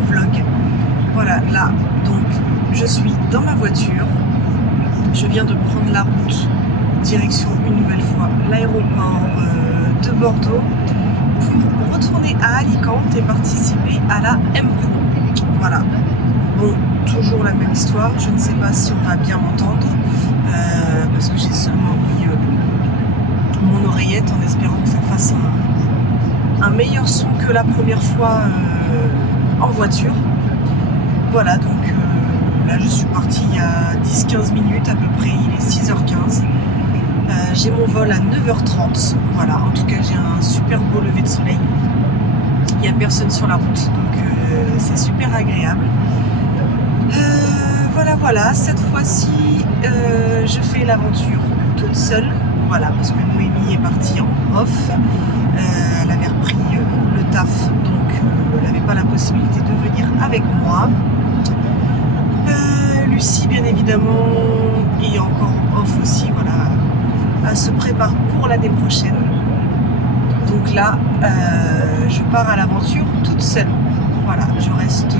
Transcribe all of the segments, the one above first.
mon vlog. Voilà, là, donc, je suis dans ma voiture. Je viens de prendre la route, direction une nouvelle fois l'aéroport de Bordeaux pour retourner à Alicante et participer à la M-Pro. Voilà. Bon, toujours la même histoire. Je ne sais pas si on va bien m'entendre parce que j'ai seulement mis mon oreillette en espérant que ça fasse un meilleur son que la première fois en voiture. Voilà, donc là je suis partie il y a 10-15 minutes à peu près, il est 6h15. J'ai mon vol à 9h30. Voilà, en tout cas j'ai un super beau lever de soleil. Il n'y a personne sur la route, donc c'est super agréable. Voilà, cette fois-ci je fais l'aventure toute seule. Voilà, parce que Noémie est partie en off. Elle avait repris le taf, donc elle n'avait pas la possibilité de venir avec moi. Lucie, bien évidemment, est encore en off aussi. Voilà, elle se prépare pour l'année prochaine. Donc là, je pars à l'aventure toute seule. Voilà, je reste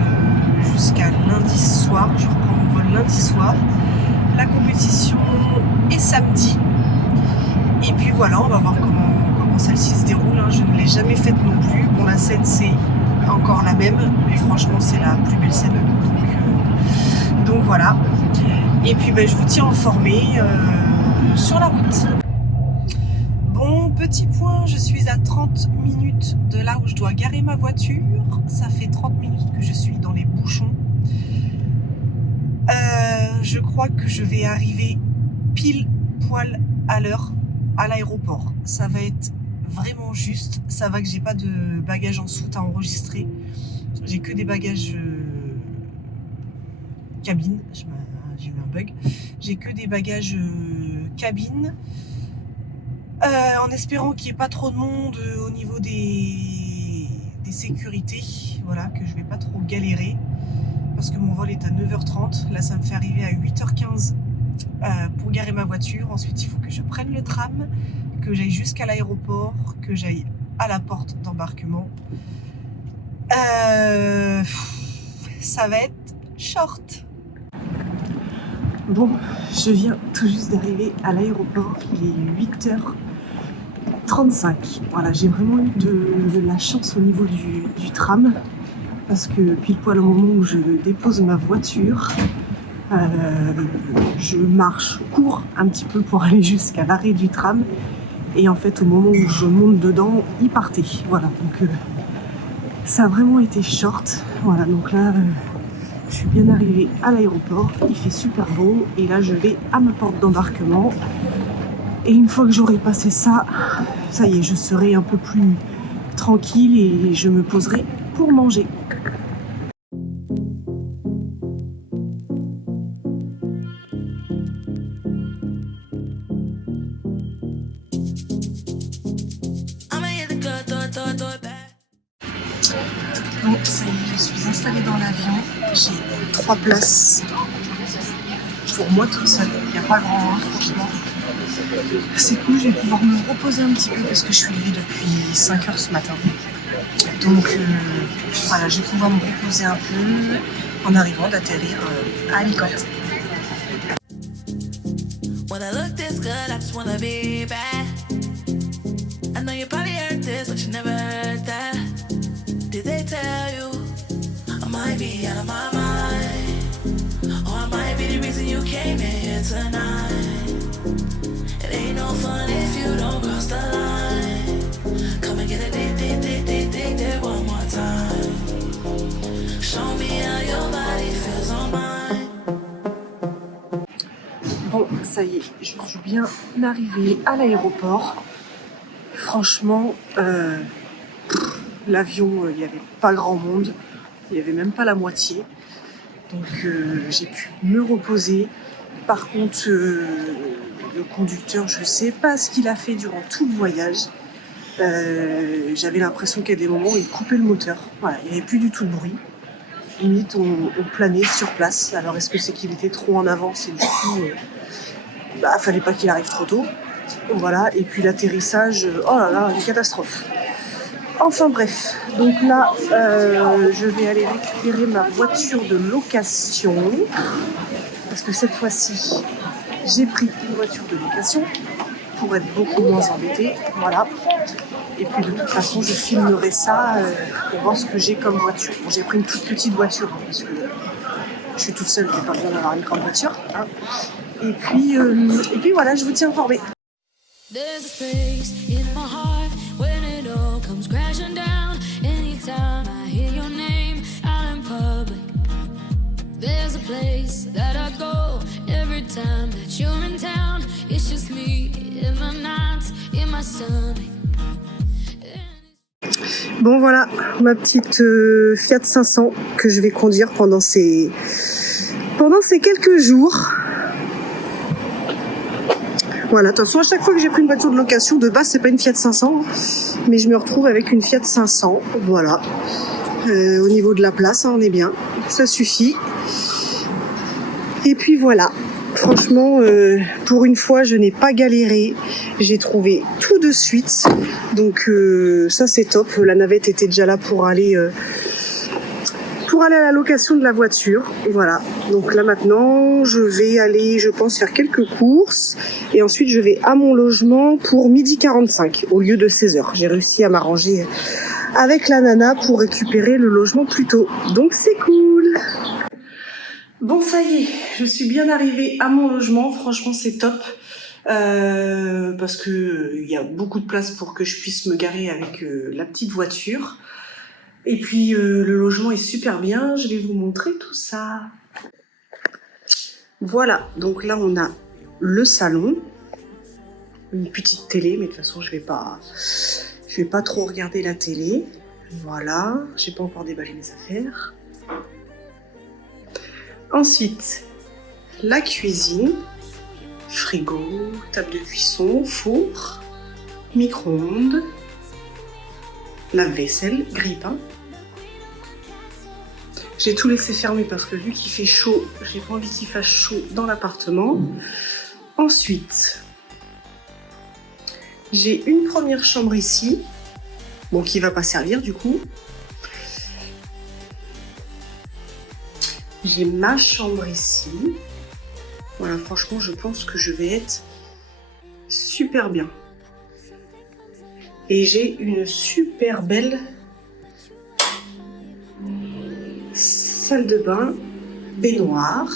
jusqu'à lundi soir. Je reprends mon vol lundi soir. La compétition est samedi. Et puis voilà, on va voir comment celle-ci se déroule. Hein. Je ne l'ai jamais faite non plus. Bon, la scène, c'est encore la même. Mais franchement, c'est la plus belle scène. Donc voilà. Et puis je vous tiens informé sur la route. Bon, petit point, je suis à 30 minutes de là où je dois garer ma voiture. Ça fait 30 minutes que je suis dans les bouchons. Je crois que je vais arriver pile poil à l'heure à l'aéroport. Ça va être vraiment juste. Ça va que j'ai pas de bagages en soute à enregistrer. J'ai que des bagages cabine. J'ai eu un bug. J'ai que des bagages cabine. En espérant qu'il n'y ait pas trop de monde au niveau des sécurités. Voilà, que je vais pas trop galérer. Parce que mon vol est à 9h30. Là, ça me fait arriver à 8h15 pour garer ma voiture. Ensuite, il faut que je prenne le tram, que j'aille jusqu'à l'aéroport, que j'aille à la porte d'embarquement. Ça va être short. Bon, je viens tout juste d'arriver à l'aéroport. Il est 8h35. Voilà, j'ai vraiment eu de la chance au niveau du tram. Parce que pile poil au moment où je dépose ma voiture, je cours un petit peu pour aller jusqu'à l'arrêt du tram. Et en fait, au moment où je monte dedans, il partait. Voilà, donc ça a vraiment été short. Voilà, donc là, je suis bien arrivée à l'aéroport. Il fait super beau. Et là, je vais à ma porte d'embarquement. Et une fois que j'aurai passé ça, ça y est, je serai un peu plus tranquille et je me poserai pour manger. Bon, ça y est, je suis installée dans l'avion. J'ai 3 places pour moi toute seule. Il n'y a pas grand monde, franchement. C'est cool, je vais pouvoir me reposer un petit peu parce que je suis levée depuis 5h ce matin. Donc voilà, je vais pouvoir me reposer un peu en arrivant d'atterrir à Alicante. When I look this good, I just wanna be bad. I know you probably heard this, but you never heard that. Did they tell you I might be out of my mind? Or I might be the reason you came here tonight. It ain't no fun if you don't cross the line. Come and get a dig one more time. Show me how your body feels on mine. Bon, ça y est, je suis bien arrivée à l'aéroport. Franchement, l'avion, il n'y avait pas grand monde. Il n'y avait même pas la moitié. Donc j'ai pu me reposer. Par contre, le conducteur, je ne sais pas ce qu'il a fait durant tout le voyage. J'avais l'impression qu'à des moments, il coupait le moteur. Voilà, il n'y avait plus du tout de bruit. Limite, on planait sur place. Alors, est-ce que c'est qu'il était trop en avance et du coup, fallait pas qu'il arrive trop tôt. Voilà, et puis l'atterrissage, oh là là, une catastrophe. Enfin bref, donc là, je vais aller récupérer ma voiture de location. Parce que cette fois-ci, j'ai pris une voiture de location pour être beaucoup moins embêtée. Voilà. Et puis de toute façon, je filmerai ça pour voir ce que j'ai comme voiture. Bon, j'ai pris une toute petite voiture parce que je suis toute seule, j'ai pas besoin d'avoir une grande voiture. Hein. Et puis voilà, je vous tiens informé. There's a space in my heart when it all comes crashing down. Anytime I hear your name out in public. There's a place that I go every time that you're in town. It's just me in my nights, in my stomach. Bon voilà, ma petite Fiat 500 que je vais conduire pendant ces quelques jours. Voilà, de toute façon, à chaque fois que j'ai pris une voiture de location, de base, c'est pas une Fiat 500, mais je me retrouve avec une Fiat 500. Voilà. Au niveau de la place, hein, on est bien. Ça suffit. Et puis voilà. Franchement, pour une fois, je n'ai pas galéré. J'ai trouvé tout de suite. Donc, ça, c'est top. La navette était déjà là pour aller à la location de la voiture. Voilà. Donc là maintenant, je vais aller, je pense, faire quelques courses. Et ensuite, je vais à mon logement pour 12h45 au lieu de 16h. J'ai réussi à m'arranger avec la nana pour récupérer le logement plus tôt. Donc c'est cool. Bon, ça y est, je suis bien arrivée à mon logement. Franchement, c'est top. Parce que il y a beaucoup de place pour que je puisse me garer avec la petite voiture. Et puis le logement est super bien, je vais vous montrer tout ça. Voilà, donc là on a le salon, une petite télé, mais de toute façon je vais pas trop regarder la télé. Voilà, j'ai pas encore déballé mes affaires. Ensuite, la cuisine, frigo, table de cuisson, four, micro-ondes, lave-vaisselle, grille-pain. J'ai tout laissé fermer parce que vu qu'il fait chaud, j'ai pas envie qu'il fasse chaud dans l'appartement. Ensuite, j'ai une première chambre ici, bon qui va pas servir du coup. J'ai ma chambre ici. Voilà, franchement, je pense que je vais être super bien. Et j'ai une super belle salle de bain, baignoire,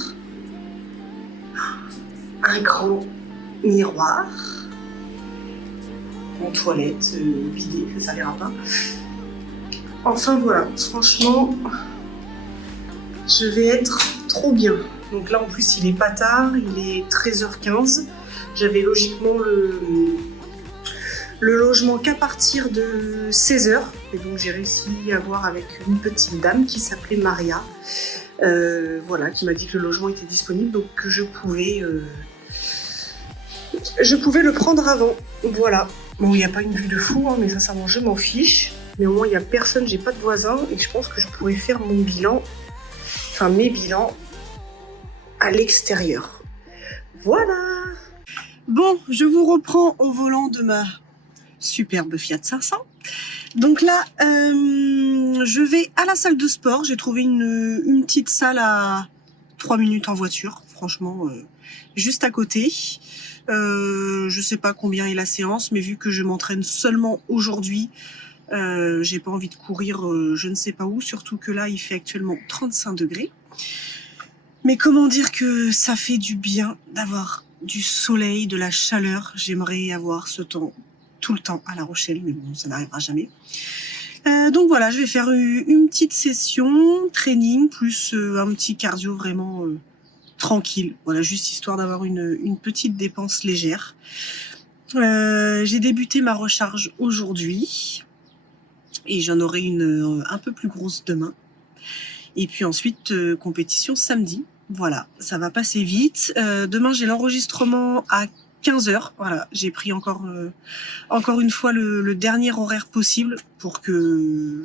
un grand miroir, en toilette vidée, ça n'ira pas. Enfin voilà, franchement, je vais être trop bien. Donc là en plus il est pas tard, il est 13h15. J'avais logiquement le logement qu'à partir de 16h. Et donc j'ai réussi à voir avec une petite dame qui s'appelait Maria. Voilà, qui m'a dit que le logement était disponible, donc que je pouvais le prendre avant. Voilà. Bon, il n'y a pas une vue de fou, hein, mais sincèrement je m'en fiche. Mais au moins il n'y a personne, j'ai pas de voisins et je pense que je pourrais faire mon bilan, enfin mes bilans à l'extérieur. Voilà. Bon, je vous reprends au volant de ma superbe Fiat 500. Donc là, je vais à la salle de sport. J'ai trouvé une petite salle à 3 minutes en voiture. Franchement, juste à côté. Je sais pas combien est la séance, mais vu que je m'entraîne seulement aujourd'hui, j'ai pas envie de courir je ne sais pas où. Surtout que là, il fait actuellement 35 degrés. Mais comment dire que ça fait du bien d'avoir du soleil, de la chaleur. J'aimerais avoir ce temps tout le temps à La Rochelle, mais bon, ça n'arrivera jamais. Donc voilà, je vais faire une petite session training plus un petit cardio vraiment tranquille. Voilà, juste histoire d'avoir une petite dépense légère. J'ai débuté ma recharge aujourd'hui et j'en aurai une un peu plus grosse demain. Et puis ensuite, compétition samedi. Voilà, ça va passer vite. Demain, j'ai l'enregistrement à 15h. Voilà, j'ai pris encore une fois le dernier horaire possible pour que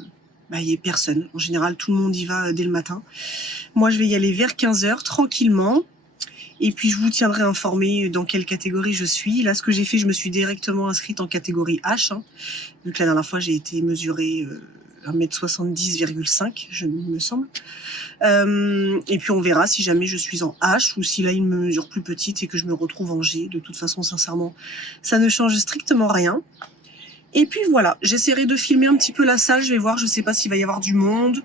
y ait personne. En général, tout le monde y va dès le matin. Moi, je vais y aller vers 15h tranquillement. Et puis je vous tiendrai informé dans quelle catégorie je suis. Là, ce que j'ai fait, je me suis directement inscrite en catégorie H. Vu que la dernière fois, j'ai été mesurée 1m70,5, je me semble. Et puis on verra si jamais je suis en H ou si là il me mesure plus petite et que je me retrouve en G. De toute façon, sincèrement, ça ne change strictement rien. Et puis voilà, j'essaierai de filmer un petit peu la salle, je vais voir, je sais pas s'il va y avoir du monde.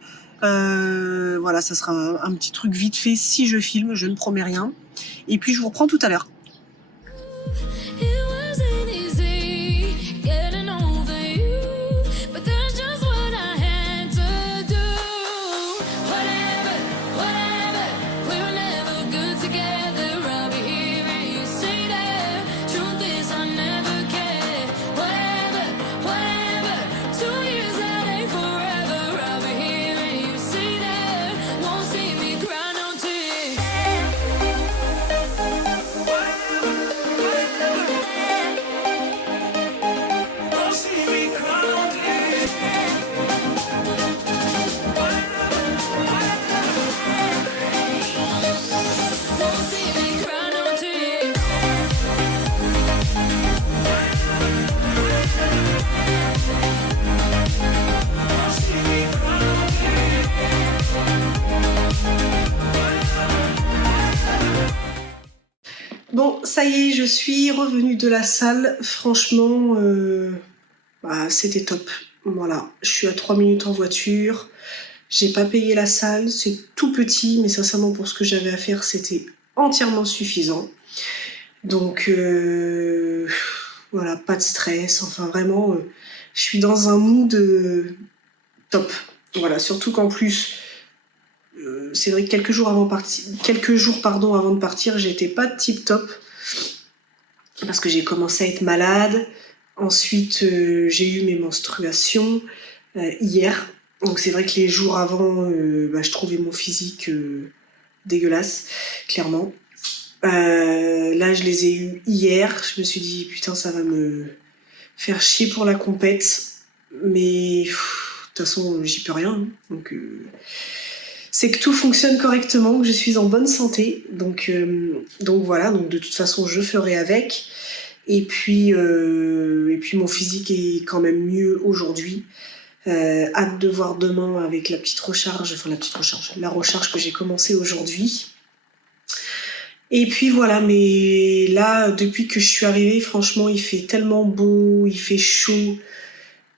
Voilà, ça sera un petit truc vite fait si je filme, je ne promets rien. Et puis je vous reprends tout à l'heure. Bon, ça y est, je suis revenue de la salle. Franchement, c'était top. Voilà, je suis à 3 minutes en voiture. J'ai pas payé la salle, c'est tout petit, mais sincèrement, pour ce que j'avais à faire, c'était entièrement suffisant. Donc, voilà, pas de stress. Enfin, vraiment, je suis dans un mood top. Voilà, surtout qu'en plus, c'est vrai que quelques jours avant de partir, j'étais pas tip top parce que j'ai commencé à être malade. Ensuite, j'ai eu mes menstruations hier. Donc c'est vrai que les jours avant, je trouvais mon physique dégueulasse, clairement. Là, je les ai eus hier. Je me suis dit, putain, ça va me faire chier pour la compète. Mais de toute façon, j'y peux rien. Donc c'est que tout fonctionne correctement, que je suis en bonne santé. Donc voilà, donc de toute façon, je ferai avec. Et puis mon physique est quand même mieux aujourd'hui. Hâte de voir demain avec la recharge que j'ai commencé aujourd'hui. Et puis voilà, mais là, depuis que je suis arrivée, franchement, il fait tellement beau, il fait chaud.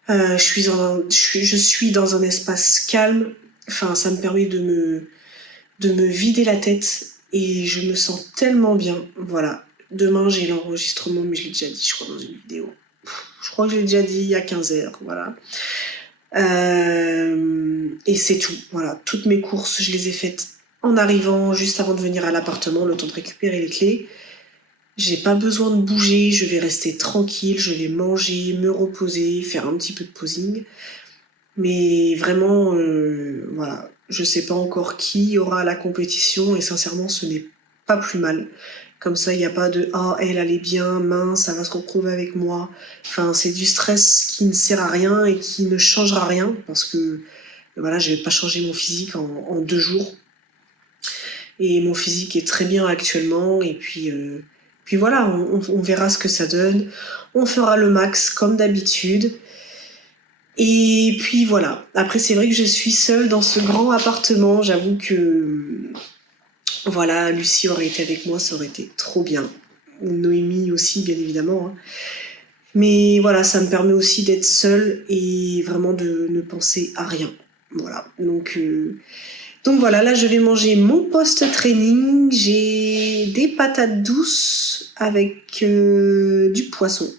Je suis dans un espace calme. Enfin, ça me permet de me vider la tête et je me sens tellement bien. Voilà. Demain, j'ai l'enregistrement, mais je l'ai déjà dit, je crois, dans une vidéo. Je crois que je l'ai déjà dit il y a 15 heures. Voilà. Et c'est tout. Voilà. Toutes mes courses, je les ai faites en arrivant, juste avant de venir à l'appartement, le temps de récupérer les clés. J'ai pas besoin de bouger, je vais rester tranquille, je vais manger, me reposer, faire un petit peu de posing. Mais vraiment, voilà, je sais pas encore qui aura la compétition et sincèrement, ce n'est pas plus mal. Comme ça, il n'y a pas de « Ah, elle est bien, mince, ça va se retrouver avec moi ». Enfin, c'est du stress qui ne sert à rien et qui ne changera rien parce que, voilà, je vais pas changer mon physique en 2 jours. Et mon physique est très bien actuellement et puis voilà, on verra ce que ça donne. On fera le max comme d'habitude. Et puis voilà. Après, c'est vrai que je suis seule dans ce grand appartement. J'avoue que voilà, Lucie aurait été avec moi, ça aurait été trop bien. Noémie aussi, bien évidemment. Mais voilà, ça me permet aussi d'être seule et vraiment de ne penser à rien. Voilà. Donc voilà, là je vais manger mon post-training. J'ai des patates douces avec du poisson.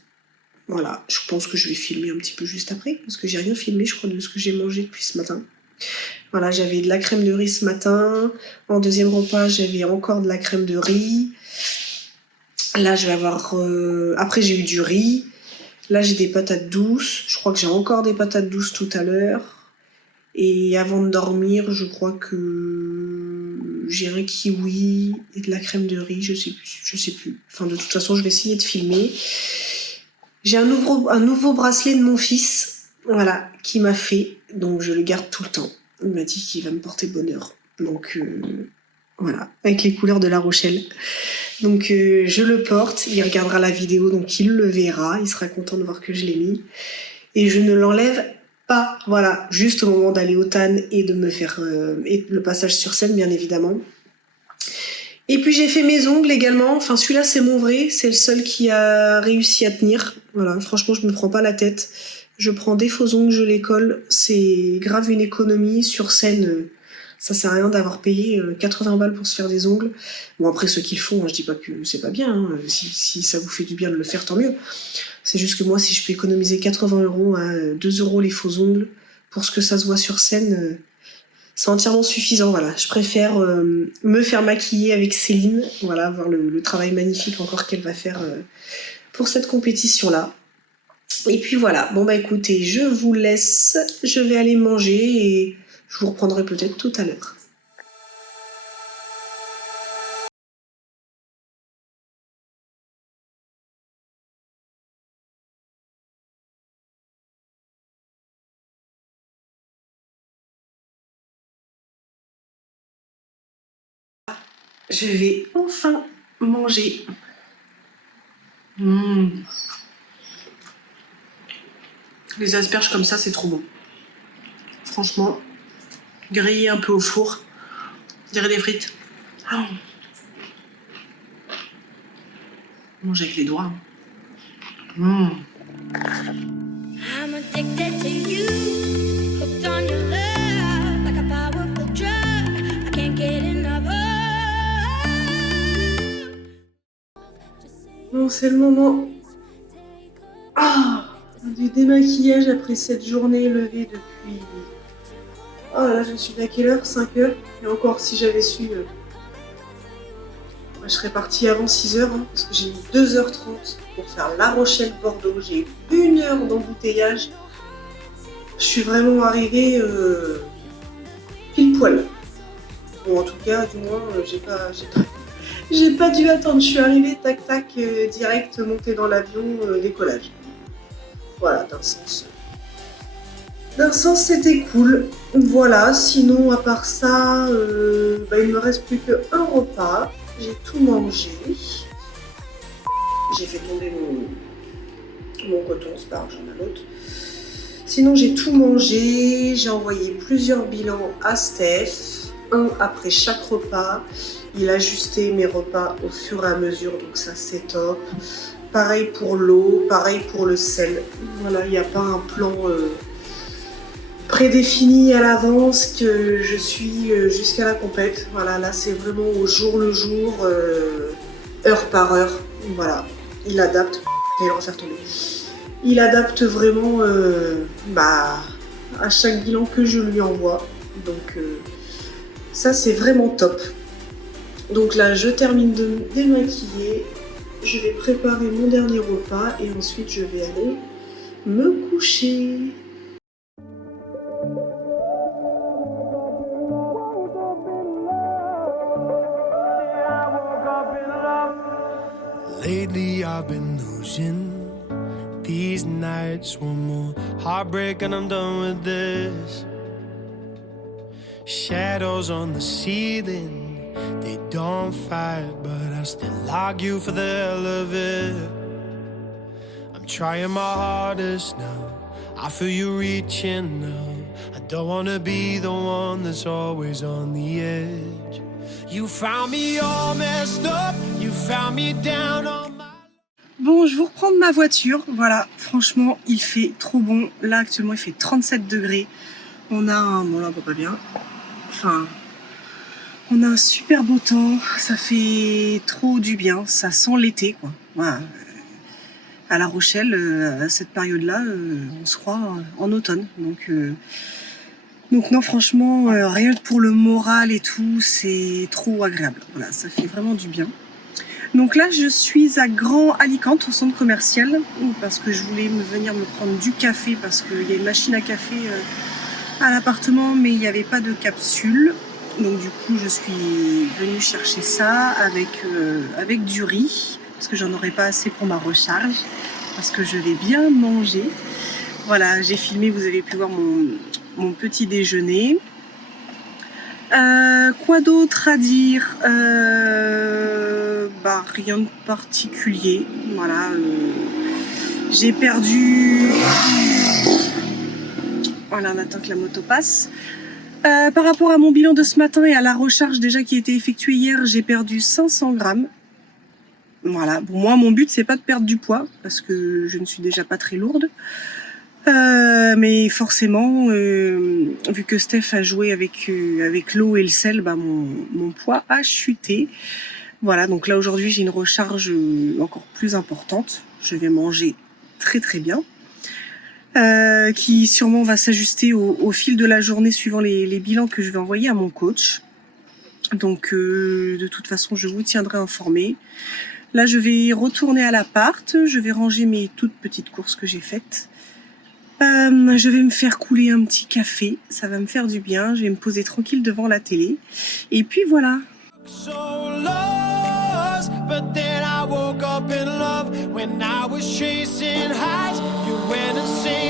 Voilà, je pense que je vais filmer un petit peu juste après, parce que j'ai rien filmé, je crois, de ce que j'ai mangé depuis ce matin. Voilà, j'avais de la crème de riz ce matin. En deuxième repas, j'avais encore de la crème de riz. Là, je vais avoir... Après, j'ai eu du riz. Là, j'ai des patates douces. Je crois que j'ai encore des patates douces tout à l'heure. Et avant de dormir, je crois que j'ai un kiwi et de la crème de riz, je sais plus. Enfin, de toute façon, je vais essayer de filmer. J'ai un nouveau bracelet de mon fils, voilà, qui m'a fait, donc je le garde tout le temps. Il m'a dit qu'il va me porter bonheur. Donc Voilà, avec les couleurs de La Rochelle. Donc je le porte, il regardera la vidéo, donc il le verra, il sera content de voir que je l'ai mis. Et je ne l'enlève pas, voilà, juste au moment d'aller au TAN et de me faire et le passage sur scène, bien évidemment. Et puis j'ai fait mes ongles également, enfin celui-là c'est mon vrai, c'est le seul qui a réussi à tenir. Voilà, franchement je me prends pas la tête. Je prends des faux ongles, je les colle, c'est grave une économie sur scène. Ça sert à rien d'avoir payé 80 balles pour se faire des ongles. Bon après ceux qui le font, je dis pas que c'est pas bien, hein. Si ça vous fait du bien de le faire, tant mieux. C'est juste que moi si je peux économiser 80 € à 2 € les faux ongles pour ce que ça se voit sur scène, c'est entièrement suffisant. Voilà, je préfère me faire maquiller avec Céline, voilà, voir le travail magnifique encore qu'elle va faire pour cette compétition-là. Et puis voilà, bon bah écoutez, je vous laisse, je vais aller manger et je vous reprendrai peut-être tout à l'heure. Je vais enfin manger. Les asperges comme ça, c'est trop bon. Franchement, grillé un peu au four, je dirais des frites. Oh. Mange avec les doigts. I'm addicted to you, hooked on your love, like a powerful drug, I can't get enough of. Bon, c'est le moment du démaquillage après cette journée levée depuis... Oh là là, je suis à quelle heure? 5 h. Et encore, si j'avais su... je serais partie avant 6 h, hein, parce que j'ai mis 2h30 pour faire La Rochelle-Bordeaux. J'ai eu 1 heure d'embouteillage. Je suis vraiment arrivée pile poil. Bon, en tout cas, du moins, j'ai pas dû attendre. Je suis arrivée tac tac, direct, montée dans l'avion, décollage. Voilà, d'un sens, c'était cool. Voilà, sinon, à part ça, il me reste plus qu'un repas. J'ai tout mangé. J'ai fait tomber mon coton, c'est pas grave, j'en ai l'autre. Sinon, j'ai tout mangé. J'ai envoyé plusieurs bilans à Steph, un après chaque repas. Il ajustait mes repas au fur et à mesure, donc ça c'est top. Pareil pour l'eau, pareil pour le sel. Voilà, il n'y a pas un plan prédéfini à l'avance que je suis jusqu'à la compète. Voilà, là c'est vraiment au jour le jour, heure par heure. Voilà, il adapte. Je vais le refaire tomber. Il adapte vraiment à chaque bilan que je lui envoie. Donc ça c'est vraiment top. Donc là je termine de me démaquiller. Je vais préparer mon dernier repas et ensuite je vais aller me coucher. Lately I've been losing these nights, one more heartbreak and I'm done with this. Shadows on the ceiling, they don't fight, but I still argue for the hell of it. I'm trying my hardest now, I feel you reaching now. I don't wanna be the one that's always on the edge. You found me all messed up, you found me down on my... Bon, je vous reprends de ma voiture. Voilà, franchement, il fait trop bon. Là, actuellement, il fait 37 degrés. On a un... Bon, là, on voit pas bien. Enfin... On a un super beau temps. Ça fait trop du bien. Ça sent l'été, quoi. Voilà. À La Rochelle, à cette période-là, on se croit en automne. Donc non, franchement, rien que pour le moral et tout, c'est trop agréable. Voilà, ça fait vraiment du bien. Donc là, je suis à Grand Alicante, au centre commercial, parce que je voulais venir me prendre du café, parce qu'il y a une machine à café à l'appartement, mais il n'y avait pas de capsule. Donc du coup, je suis venue chercher ça avec du riz, parce que j'en aurais pas assez pour ma recharge, parce que je vais bien manger. Voilà, j'ai filmé, vous avez pu voir mon petit déjeuner. Quoi d'autre à dire? Rien de particulier. Voilà. J'ai perdu... Voilà, on attend que la moto passe. Par rapport à mon bilan de ce matin et à la recharge déjà qui a été effectuée hier, j'ai perdu 500 grammes. Voilà. Bon, moi, mon but, c'est pas de perdre du poids parce que je ne suis déjà pas très lourde. Mais forcément, vu que Steph a joué avec l'eau et le sel, mon poids a chuté. Voilà, donc là aujourd'hui j'ai une recharge encore plus importante. Je vais manger très très bien. Qui sûrement va s'ajuster au fil de la journée suivant les bilans que je vais envoyer à mon coach. Donc de toute façon je vous tiendrai informé. Là je vais retourner à l'appart, je vais ranger mes toutes petites courses que j'ai faites. Je vais me faire couler un petit café, ça va me faire du bien, je vais me poser tranquille devant la télé. Et puis voilà. So lost, but then I woke up in love when I was chasing highs. You went and sang